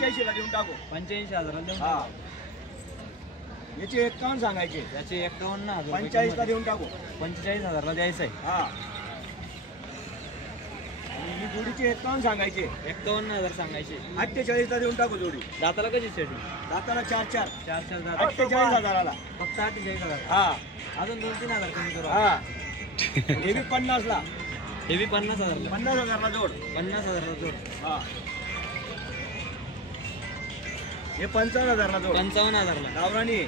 85 ला देऊन टाकू. 85,000 देऊन हा. याचे 51 सांगायचे. याचे 51,000 45 ला देऊन टाकू. 45,000 ला द्यायचं आहे. हा. आणि ही जोडीचे 51 सांगायचे. 51,000 सांगायचे. 48 ला देऊन टाकू जोडी. दाताला कशी शेडी? दाताला 4-4. 4-4 दात. 48,000 ला. फक्त 48,000. हा. अजून 2-3,000 कमी करू. हा. हे बी 50 ला. हे बी 50,000 ला. 50,000 ला जोड. 50,000 ला जोड. हा. हे 55,000 ला जोड. 55,000 ला. गावरानी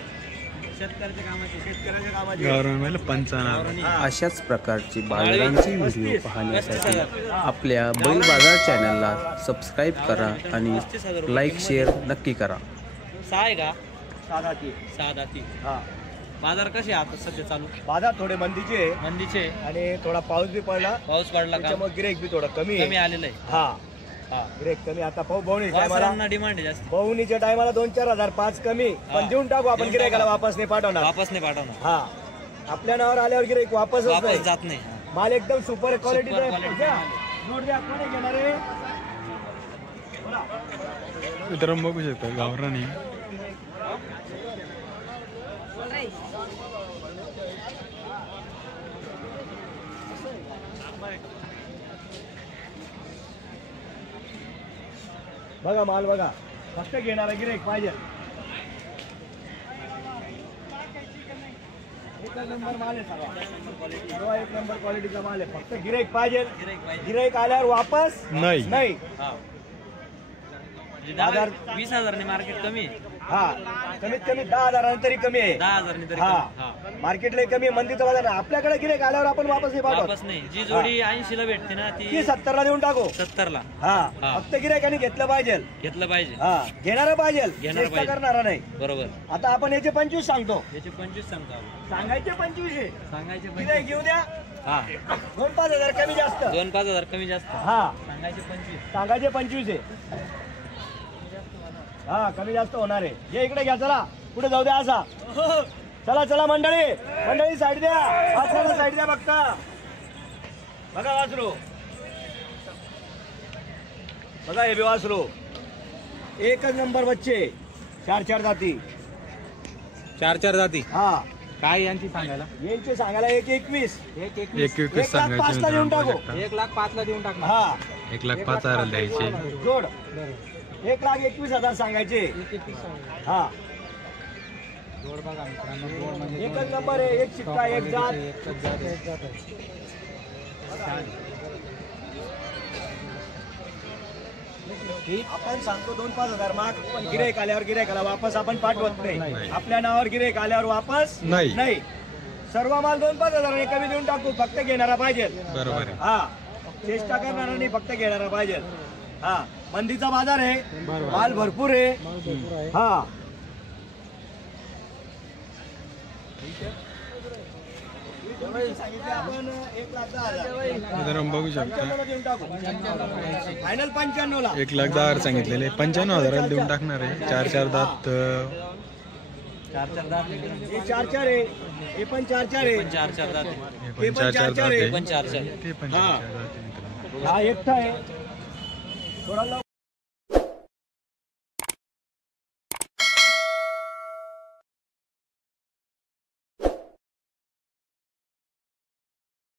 शेतकऱ्याच्या कामाचे. शेतकऱ्याच्या कामाची. गावरान 55. अशाच प्रकारची बाजारांची व्हिडिओ पाहण्यासाठी आपल्या बैल बाजार चॅनलला सबस्क्राईब करा आणि लाईक शेअर नक्की करा. 6 आहे का? 6 दाती. 6 दाती. हा. बाजार कसे आता सध्या चालू? बाजार थोडे मंदीचे मंदीचे. आणि थोडा पाऊस बी पडला. पाऊस पडला का? त्याच्यामुळे गिरेक बी थोडं कमी कमी आलेलं आहे. हा. हा. गिरेक कमी. आता पाहू बहुणीच्या टायमाला. डिमांड आहे जास्त. बहुणीच्या टायमाला 2-4 हजार 5 कमी. पण देऊन टाकू आपण. गिरेकाला वापस नाही पाठवणार. वापस नाही पाठवणार. हा. आपल्या नावावर आल्यावर गिरेक वापस जात नाही. माल एकदम सुपर क्वालिटीचा आहे. क्वालिटी नोट द्या. कोणी घेणार आहे? मित्रांनो बघू शकता गावरान. बघा माल बघा. फक्त घेणारा गिरेक पाहिजे. एक नंबर माल आहे सर्व. एक नंबर क्वालिटीचा माल आहे. फक्त गिरेक पाहिजे. गिरेक आल्यावर वापस नाही. नाही. 20,000 ने मार्केट कमी. हा. कमीत कमी 10,000 तरी कमी आहे. 10,000 तरी. हा. मार्केटला कमी आहे. मंदीचा बाजार आहे. आपल्याकडे गिरेक आल्यावर आपण वापस नाही पाठवत. वापस नाही. जी जोडी 80 ला भेटते ना ती 70 ला देऊन टाकू. 70 ला. हा. फक्त गिरेकाने घेतलं पाहिजे. घेतलं पाहिजे. हा. घेणारा पाहिजे. घेणारा चेष्टा पाहिजे. करणारा नाही. बरोबर. आता आपण याचे 25 सांगतो. याचे 25 सांगतो आपण. सांगायचे 25 आहे. सांगायचे गिरेक घेऊ द्या. हा. 2-5 हजार कमी जास्त. 2-5 हजार कमी जास्त. हा. सांगायचे 25. सांगायचे 25 आहे. हा. कमी जास्त होणार आहे. ये इकडे घ्या. चला पुढे जाऊ द्या. असा चला चला मंडळी साईड द्या. वासराला साईड द्या. बघता बघा वासरू. बघा हे बी वासरू. एकच नंबर बच्चे. 4-4 जाती. 4-4 जाती. हा. काय यांची सांगायला? यांचे सांगायला 1-21. 1-21 1,05,000 ला देऊन टाकू. 1,05,000 देऊन टाकणार. हा. 1,05,000 द्यायचे. जोड. 1,21,000 सांगायचे. हा. जोड बघा मित्रांनो. जोड म्हणजे एकच नंबर आहे. एक शिक्का एक जात. आपण सांगतो 2-5 हजार माग. पण गिरेक आल्यावर गिरेकाला वापस आपण पाठवत नाही. आपल्या नावावर गिरेक आल्यावर वापस नाही. सर्व माल 2-5 हजारांनी कमी देऊन टाकू. फक्त घेणारा पाहिजे. बरोबर. हा. चेष्टा करणारा नाही. फक्त घेणारा पाहिजे. हा. मंदीचा बाजार आहे. माल भरपूर आहे. हा. आपण 1,10,000 मित्रांनो बघू शकता देऊन टाकू. फायनल 95 ला. 1,10,000 सांगितलेले. 95,000 देऊन टाकणार आहे. 4-4 दात. 4-4 दात. हे 4-4 आहे. हे पण 4-4 आहे. 4-4 दात. हे पण 4-4 दात आहे. पण 4-4. ते पण 4-4 दात आहे मित्रांनो. हा एकटा आहे. थोडा